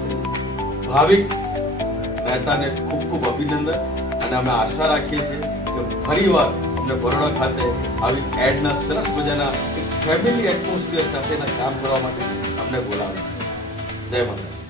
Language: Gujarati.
શ્રી ભાવિક મહેતાને ખૂબ ખૂબ અભિનંદન અને અમે આશા રાખીએ છીએ કે ફરીવાર અમને બરોડા ખાતે આવી એડના સરસ મજાના એક ફેમિલી એટમોસ્ફિયર સાથેના કામ કરવા માટે અમને બોલાવે. જય માતા.